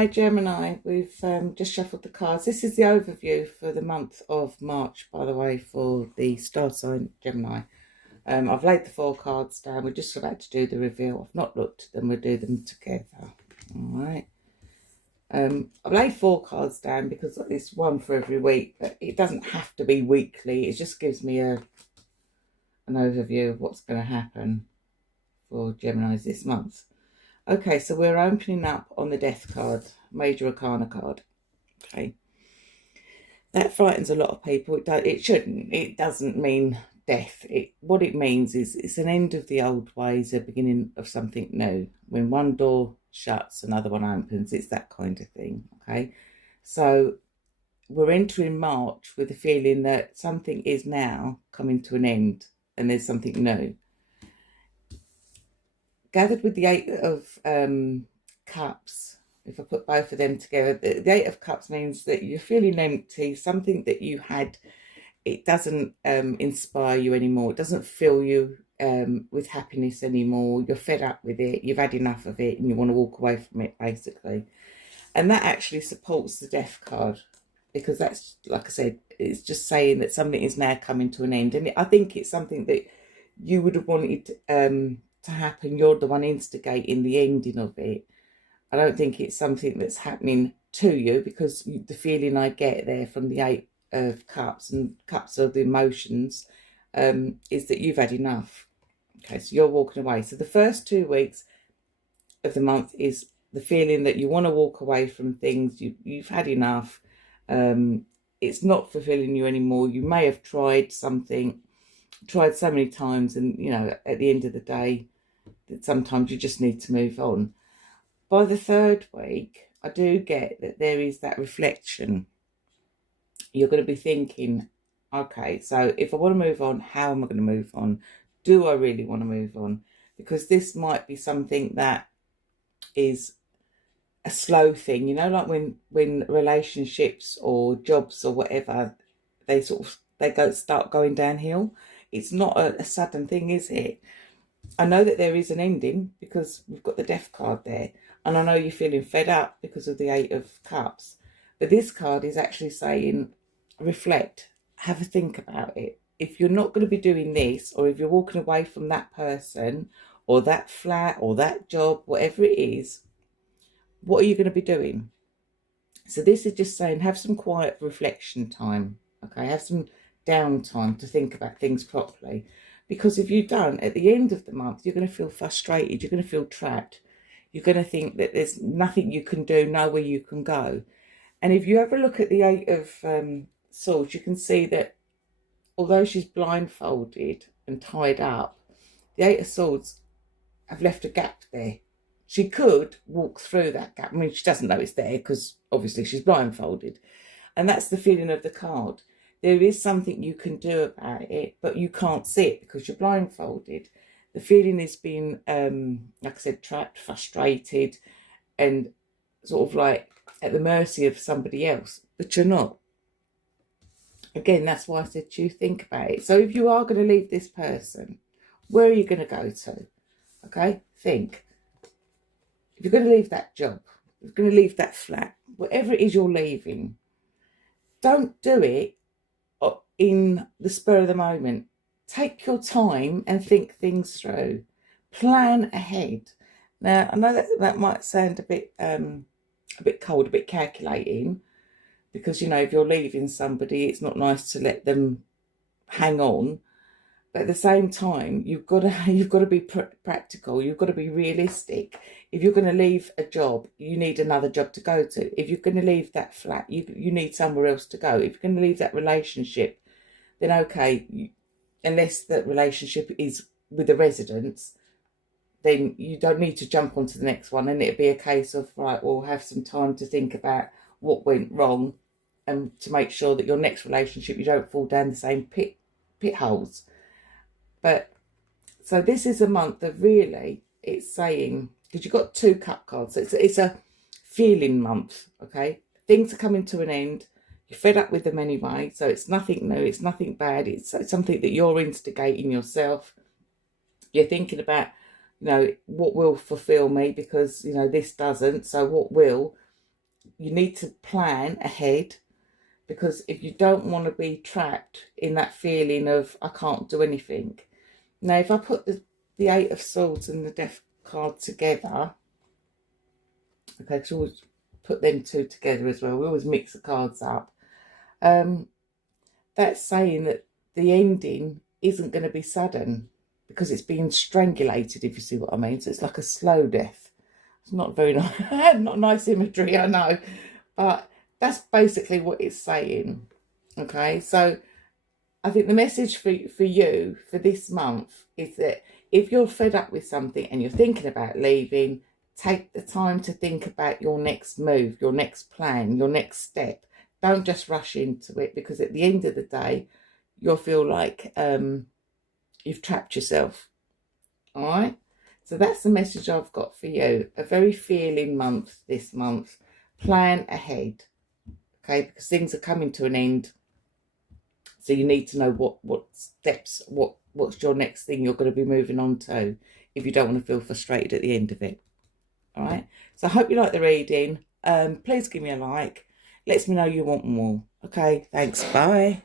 Hi Gemini, we've just shuffled the cards. This is the overview for the month of March, by the way, for the star sign Gemini. I've laid the 4 cards down. We're just about to do the reveal. I've not looked at them. We'll do them together. All right. I've laid 4 cards down because it's one for every week, but it doesn't have to be weekly. It just gives me an overview of what's going to happen for Geminis this month. Okay, so we're opening up on the Death card, Major Arcana card. Okay, that frightens a lot of people. It shouldn't. It doesn't mean death. What it means is it's an end of the old ways, a beginning of something new. When one door shuts, another one opens. It's that kind of thing. Okay, so we're entering March with the feeling that something is now coming to an end, and there's something new. Gathered with the 8 of Cups, if I put both of them together, the 8 of Cups means that you're feeling empty. Something that you had, it doesn't inspire you anymore. It doesn't fill you with happiness anymore. You're fed up with it. You've had enough of it and you want to walk away from it, basically. And that actually supports the Death card, because that's, like I said, it's just saying that something is now coming to an end. And I think it's something that you would have wanted to happen. You're the one instigating the ending of it. I don't think it's something that's happening to you, because the feeling I get there from the 8 of Cups, and Cups are the emotions, is that you've had enough. Okay, so you're walking away. So the first 2 weeks of the month is the feeling that you want to walk away from things. You've had enough. It's not fulfilling you anymore. You may have tried something, tried so many times, and you know, at the end of the day, that sometimes you just need to move on. By the 3rd week, I do get that there is that reflection. You're going to be thinking, okay, so if I want to move on, how am I going to move on? Do I really want to move on? Because this might be something that is a slow thing, you know, like when relationships or jobs or whatever, they start going downhill. It's not a sudden thing, is it? I know that there is an ending because we've got the Death card there, and I know you're feeling fed up because of the 8 of Cups, but this card is actually saying, reflect, have a think about it. If you're not going to be doing this, or if you're walking away from that person or that flat or that job, whatever it is, what are you going to be doing? So this is just saying, have some quiet reflection time. Okay, have some downtime to think about things properly. Because if you don't, at the end of the month, you're going to feel frustrated. You're going to feel trapped. You're going to think that there's nothing you can do, nowhere you can go. And if you ever look at the 8 of Swords, you can see that although she's blindfolded and tied up, the 8 of Swords have left a gap there. She could walk through that gap. I mean, she doesn't know it's there because obviously she's blindfolded. And that's the feeling of the card. There is something you can do about it, but you can't see it because you're blindfolded. The feeling is being, like I said, trapped, frustrated, and sort of like at the mercy of somebody else, but you're not. Again, that's why I said to you, think about it. So if you are going to leave this person, where are you going to go to? Okay, think. If you're going to leave that job, if you're going to leave that flat, whatever it is you're leaving, don't do it in the spur of the moment. Take your time and think things through. Plan ahead. Now, I know that might sound a bit cold, a bit calculating, because, you know, if you're leaving somebody, it's not nice to let them hang on. But at the same time, you've got to be practical. You've got to be realistic. If you're going to leave a job, you need another job to go to. If you're going to leave that flat, you need somewhere else to go. If you're going to leave that relationship, then okay, unless that relationship is with the residents, then you don't need to jump onto the next one. And it'd be a case of, right, well, have some time to think about what went wrong, and to make sure that your next relationship, you don't fall down the same pit holes. But so this is a month of really, it's saying, because you've got 2 cup cards, so it's a feeling month. Okay, things are coming to an end. You're fed up with them anyway, so it's nothing new, it's nothing bad. It's something that you're instigating yourself. You're thinking about, you know, what will fulfill me, because, you know, this doesn't, so what will? you need to plan ahead, because if you don't want to be trapped in that feeling of I can't do anything. Now, if I put the Eight of Swords and the Death card together, okay, because we always put them two together as well. We always mix the cards up. That's saying that the ending isn't going to be sudden, because it's being strangulated, if you see what I mean. So it's like a slow death. It's not very nice, not nice imagery, I know, but that's basically what it's saying. Okay, so I think the message for you for this month is that if you're fed up with something and you're thinking about leaving, take the time to think about your next move, your next plan, your next step. Don't just rush into it, because at the end of the day, you'll feel like you've trapped yourself. All right? So that's the message I've got for you. A very feeling month this month. Plan ahead, okay? Because things are coming to an end. So you need to know what steps, what's your next thing you're going to be moving on to, if you don't want to feel frustrated at the end of it. All right? So I hope you like the reading. Please give me a like. Lets me know you want more. Okay, thanks. Bye.